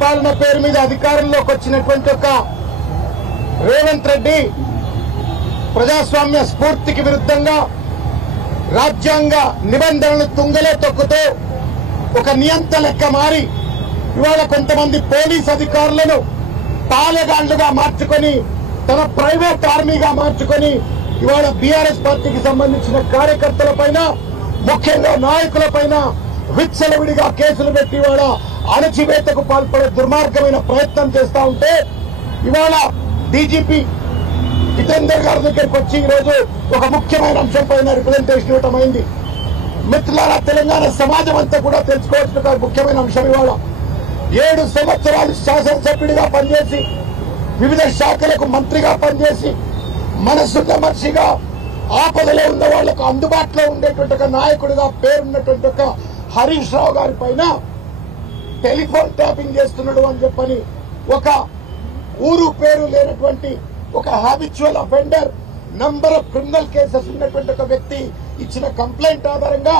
ప్రజాపాలన పేరు మీద అధికారంలోకి వచ్చినటువంటి ఒక రేవంత్ రెడ్డి ప్రజాస్వామ్య స్ఫూర్తికి విరుద్ధంగా రాజ్యాంగ నిబంధనలు తుంగలో తొక్కుతూ ఒక నియంత లెక్క మారి ఇవాళ కొంతమంది పోలీస్ అధికారులను తాళెగాళ్లుగా మార్చుకొని తన ప్రైవేట్ ఆర్మీగా మార్చుకొని ఇవాళ బీఆర్ఎస్ పార్టీకి సంబంధించిన కార్యకర్తల పైన ముఖ్యంగా నాయకుల పైన విచ్చలవిడిగా కేసులు పెట్టి ఇవాళ అణచివేతకు పాల్పడే దుర్మార్గమైన ప్రయత్నం చేస్తా ఉంటే ఇవాళ డీజీపీ జితేందర్ గారి దగ్గరికి వచ్చి ఈరోజు ఒక ముఖ్యమైన అంశం పైన రిప్రజెంటేషన్ ఇవ్వటం అయింది. మిత్రులారా, తెలంగాణ సమాజం అంతా కూడా తెలుసుకోవాల్సిన ఒక ముఖ్యమైన అంశం ఇవాళ 7 సంవత్సరాలు శాసనసభ్యుడిగా పనిచేసి వివిధ శాఖలకు మంత్రిగా పనిచేసి మనసున్న మనిషిగా ఆపదలో ఉన్న వాళ్లకు అందుబాటులో ఉండేటువంటి ఒక నాయకుడిగా పేరున్నటువంటి ఒక హరీష్ రావు గారి పైన టెలిఫోన్ ట్యాపింగ్ చేస్తున్నాడు అని చెప్పని ఒక ఊరు పేరు లేనటువంటి ఒక habitual offender number of criminal cases ఉన్నటువంటి ఒక వ్యక్తి ఇచ్చిన కంప్లైంట్ ఆధారంగా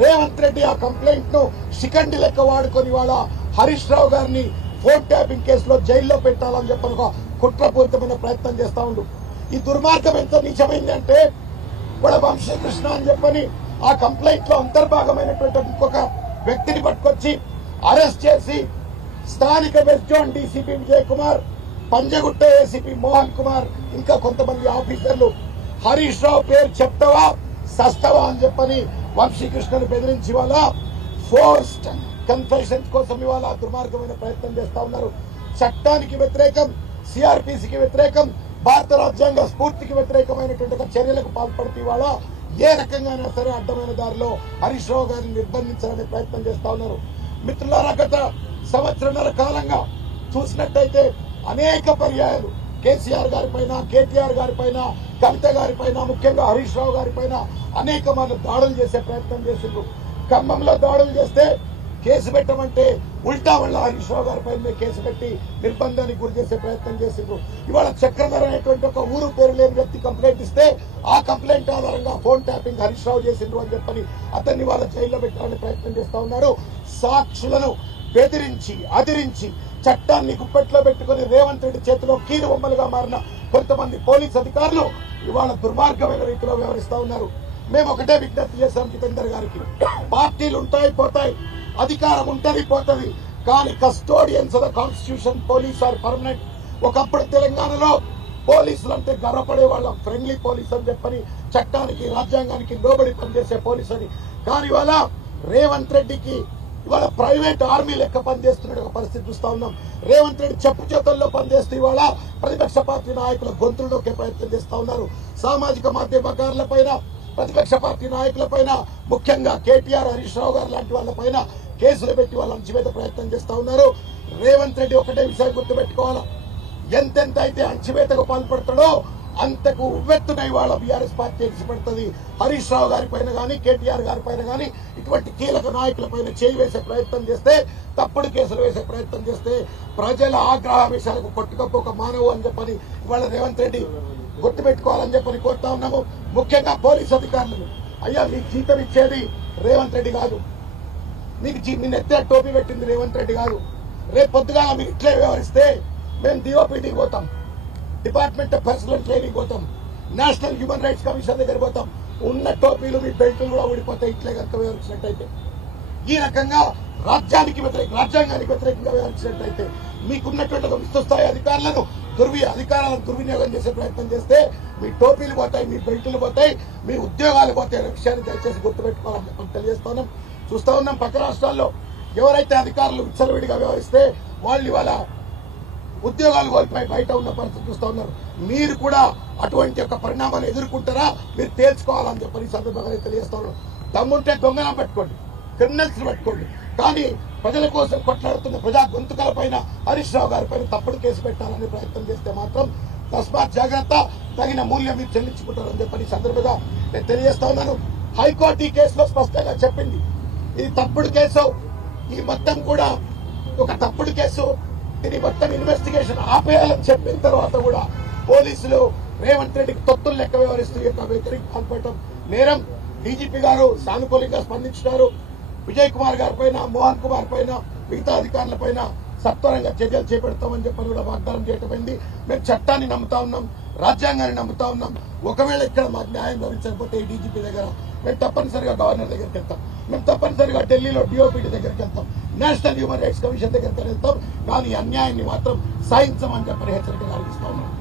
రేవంత్ రెడ్డి ఆ కంప్లైంట్ ను శిఖండి లెక్క వాడుకొని వాళ్ళ హరీష్ రావు గారిని ఫోన్ ట్యాపింగ్ కేసులో జైల్లో పెట్టాలని చెప్పని ఒక కుట్రపూరితమైన ప్రయత్నం చేస్తా ఉండు. ఈ దుర్మార్గం ఎంత నీచమైంది అంటే వాళ్ళ వంశీకృష్ణ అని చెప్పని ఆ కంప్లైంట్ లో అంతర్భాగమైనటువంటి ఇంకొక వ్యక్తిని పట్టుకొచ్చి అరెస్ట్ చేసి స్థానిక west zone DCP Vijay Kumar, Panjagutta ACP Mohan Kumar, ఇంకా కొంతమంది ఆఫీసర్లు హరీష్ రావు పేరు చెప్తావా సస్తవా అని చెప్పని వంశీకృష్ణను బెదిరించి వాళ్ళ ఫోర్స్డ్ కన్ఫెషన్స్ కోసం ఇవాళ దుర్మార్గమైన ప్రయత్నం చేస్తా ఉన్నారు. చట్టానికి వ్యతిరేకం, సిఆర్పీసీకి వ్యతిరేకం, భారత రాజ్యాంగ స్ఫూర్తికి వ్యతిరేకమైనటువంటి చర్యలకు పాల్పడుతూ ఇవాళ ఏ రకంగానైనా సరే అడ్డమైన దారిలో హరీష్ రావు గారిని నిర్బంధించాలనే ప్రయత్నం చేస్తా ఉన్నారు. మిత్రులారా, గత సంవత్సరన్నర కాలంగా చూసినట్టయితే అనేక పర్యాయాలు కేసీఆర్ గారి పైన, కేటీఆర్ గారి పైన, కవిత గారి పైన, ముఖ్యంగా హరీష్ రావు గారి పైన అనేక మంది దాడులు చేసే ప్రయత్నం చేసిండ్రు. ఖమ్మంలో దాడులు చేస్తే కేసు పెట్టమంటే ఉల్టా వల్ల హరీష్ రావు గారి పైన కేసు పెట్టి నిర్బంధానికి గురి చేసే ప్రయత్నం చేసిండ్రు. ఇవాళ చక్రధర్ అనేటువంటి ఒక ఊరు పేరు లేని వ్యక్తి కంప్లైంట్ ఇస్తే ఆ కంప్లైంట్ ఆధారంగా ఫోన్ ట్యాపింగ్ హరీష్ రావు చేసిండ్రు అని చెప్పని అతన్ని వాళ్ళ జైల్లో పెట్టాలని ప్రయత్నం చేస్తా ఉన్నారు. సాక్షులను బెదిరించి అదిరించి చట్టాన్ని గుప్పెట్లో పెట్టుకుని రేవంత్ రెడ్డి చేతిలో కీలు బొమ్మలుగా మారిన కొంతమంది పోలీస్ అధికారులు ఇవాళ దుర్మార్గమైన రీతిలో వ్యవహరిస్తా ఉన్నారు. మేము ఒకటే విజ్ఞప్తి చేశాం జితేందర్ గారికి, పార్టీలు ఉంటాయి పోతాయి, అధికారం ఉంటది పోతుంది, కానీ custodians of the constitution police are permanent. ఒకప్పుడు తెలంగాణలో పోలీసులు అంటే గర్వపడే వాళ్ళ ఫ్రెండ్లీ పోలీస్ అని చెప్పని చట్టానికి రాజ్యాంగానికి లోబడి పనిచేసే పోలీస్ అని. కానీ ఇవాళ రేవంత్ రెడ్డికి ఇవాళ ప్రైవేట్ ఆర్మీ లెక్క పనిచేస్తున్న ఒక పరిస్థితి చూస్తా ఉన్నాం. రేవంత్ రెడ్డి చెప్పు చేతుల్లో పనిచేస్తూ ఇవాళ ప్రతిపక్ష పార్టీ నాయకుల గొంతులు నొక్కే ప్రయత్నం చేస్తా ఉన్నారు. సామాజిక మాధ్యమకారుల పైన, ప్రతిపక్ష పార్టీ నాయకుల పైన, ముఖ్యంగా కేటీఆర్, హరీష్ రావు గారు లాంటి వాళ్ళ పైన కేసులు పెట్టి వాళ్ళ అణచివేత ప్రయత్నం చేస్తా ఉన్నారు. రేవంత్ రెడ్డి ఒకటే విషయం గుర్తుపెట్టుకోవాలా, ఎంతెంత అయితే అణచివేతకు పాల్పడతాడో అంతకు ఉవ్వెత్తున ఇవాళ బీఆర్ఎస్ పార్టీ ఎగిసిపడుతుంది. హరీష్ రావు గారి పైన గానీ, కేటీఆర్ గారి పైన గానీ ఇటువంటి కీలక నాయకుల పైన చేయి వేసే ప్రయత్నం చేస్తే, తప్పుడు కేసులు వేసే ప్రయత్నం చేస్తే ప్రజల ఆగ్రహావేశాలకు కొట్టుకపోక మానవు అని చెప్పని ఇవాళ రేవంత్ రెడ్డి గుర్తుపెట్టుకోవాలని చెప్పని కోరుతా ఉన్నాము. ముఖ్యంగా పోలీస్ అధికారులను, అయ్యా మీకు జీతం ఇచ్చేది రేవంత్ రెడ్డి కాదు, మీకు నిన్న ఎత్తే టోపీ పెట్టింది రేవంత్ రెడ్డి కాదు. రేపు పొద్దుగా మీరు ఇట్లే వ్యవహరిస్తే మేము డిఓపీటీకి పోతాం, డిపార్ట్మెంట్ ఆఫ్ పర్సనల్ ట్రైనింగ్ పోతాం, నేషనల్ హ్యూమన్ రైట్స్ కమిషన్ దగ్గర పోతాం. ఉన్న టోపీలు మీ బెల్టులు కూడా ఊడిపోతాయి ఇట్లే కనుక వ్యవహరించినట్టయితే. ఈ రకంగా రాజ్యానికి వ్యతిరేకంగా వ్యవహరించినట్టయితే మీకున్నటువంటి ఒక విస్తృస్థాయి అధికారులను అధికారాలను దుర్వినియోగం చేసే ప్రయత్నం చేస్తే మీ టోపీలు పోతాయి, మీ బెల్టులు పోతాయి, మీ ఉద్యోగాలు పోతాయి అనే విషయాన్ని దయచేసి గుర్తుపెట్టుకోవాలని చెప్పి తెలియజేస్తున్నాం. చూస్తా ఉన్నాం పక్క రాష్ట్రాల్లో ఎవరైతే అధికారులు విచ్చలవిడిగా వ్యవహరిస్తే వాళ్ళు ఇవాళ ఉద్యోగాలు కోల్పోయి బయట ఉన్న పరిస్థితి చూస్తా ఉన్నారు. మీరు కూడా అటువంటి యొక్క పరిణామాన్ని ఎదుర్కొంటారా మీరు తేల్చుకోవాలని చెప్పి సందర్భంగా తెలియజేస్తా ఉన్నాం. దమ్ముంటే దొంగలను పట్టుకోండి, క్రిమినల్స్ పట్టుకోండి, కానీ ప్రజల కోసం కొట్లాడుతున్న ప్రజా గొంతుకల పైన, హరీష్ రావు గారి పైన తప్పుడు కేసు పెట్టాలనే ప్రయత్నం చేస్తే మాత్రం తస్మాత్ జాగ్రత్త, తగిన మూల్యం మీరు చెల్లించుకుంటారని చెప్పని సందర్భంగా నేను తెలియజేస్తా ఉన్నాను. హైకోర్టు ఈ కేసులో స్పష్టంగా చెప్పింది, ఇది తప్పుడు కేసు, ఈ మొత్తం కూడా ఒక తప్పుడు కేసు, దీని మొత్తం ఇన్వెస్టిగేషన్ ఆపేయాలని చెప్పిన తర్వాత కూడా పోలీసులు రేవంత్ రెడ్డికి తొత్తులు లెక్క వ్యవహరిస్తూ వ్యతిరేక పాల్పడటం నేరం. డీజీపీ గారు సానుకూలంగా స్పందించినారు. విజయ్ కుమార్ గారి పైన, మోహన్ కుమార్ పైన, మిగతా అధికారుల పైన సత్వరంగా చర్యలు చేపడతామని చెప్పని కూడా వాగ్దానం చేయటమైంది. మేము చట్టాన్ని నమ్ముతా ఉన్నాం, రాజ్యాంగాన్ని నమ్ముతా ఉన్నాం. ఒకవేళ ఇక్కడ మాకు న్యాయం లభించకపోతే ఈ డీజీపీ దగ్గర మేము తప్పనిసరిగా గవర్నర్ దగ్గరికి వెళ్తాం, మేము తప్పనిసరిగా ఢిల్లీలో డిఓపీటీ దగ్గరికి వెళ్తాం, నేషనల్ హ్యూమన్ రైట్స్ కమిషన్ దగ్గరికి వెళ్తాం. కానీ అన్యాయాన్ని మాత్రం సాధించమని చెప్పని హెచ్చరిక కలిగిస్తా ఉన్నాం.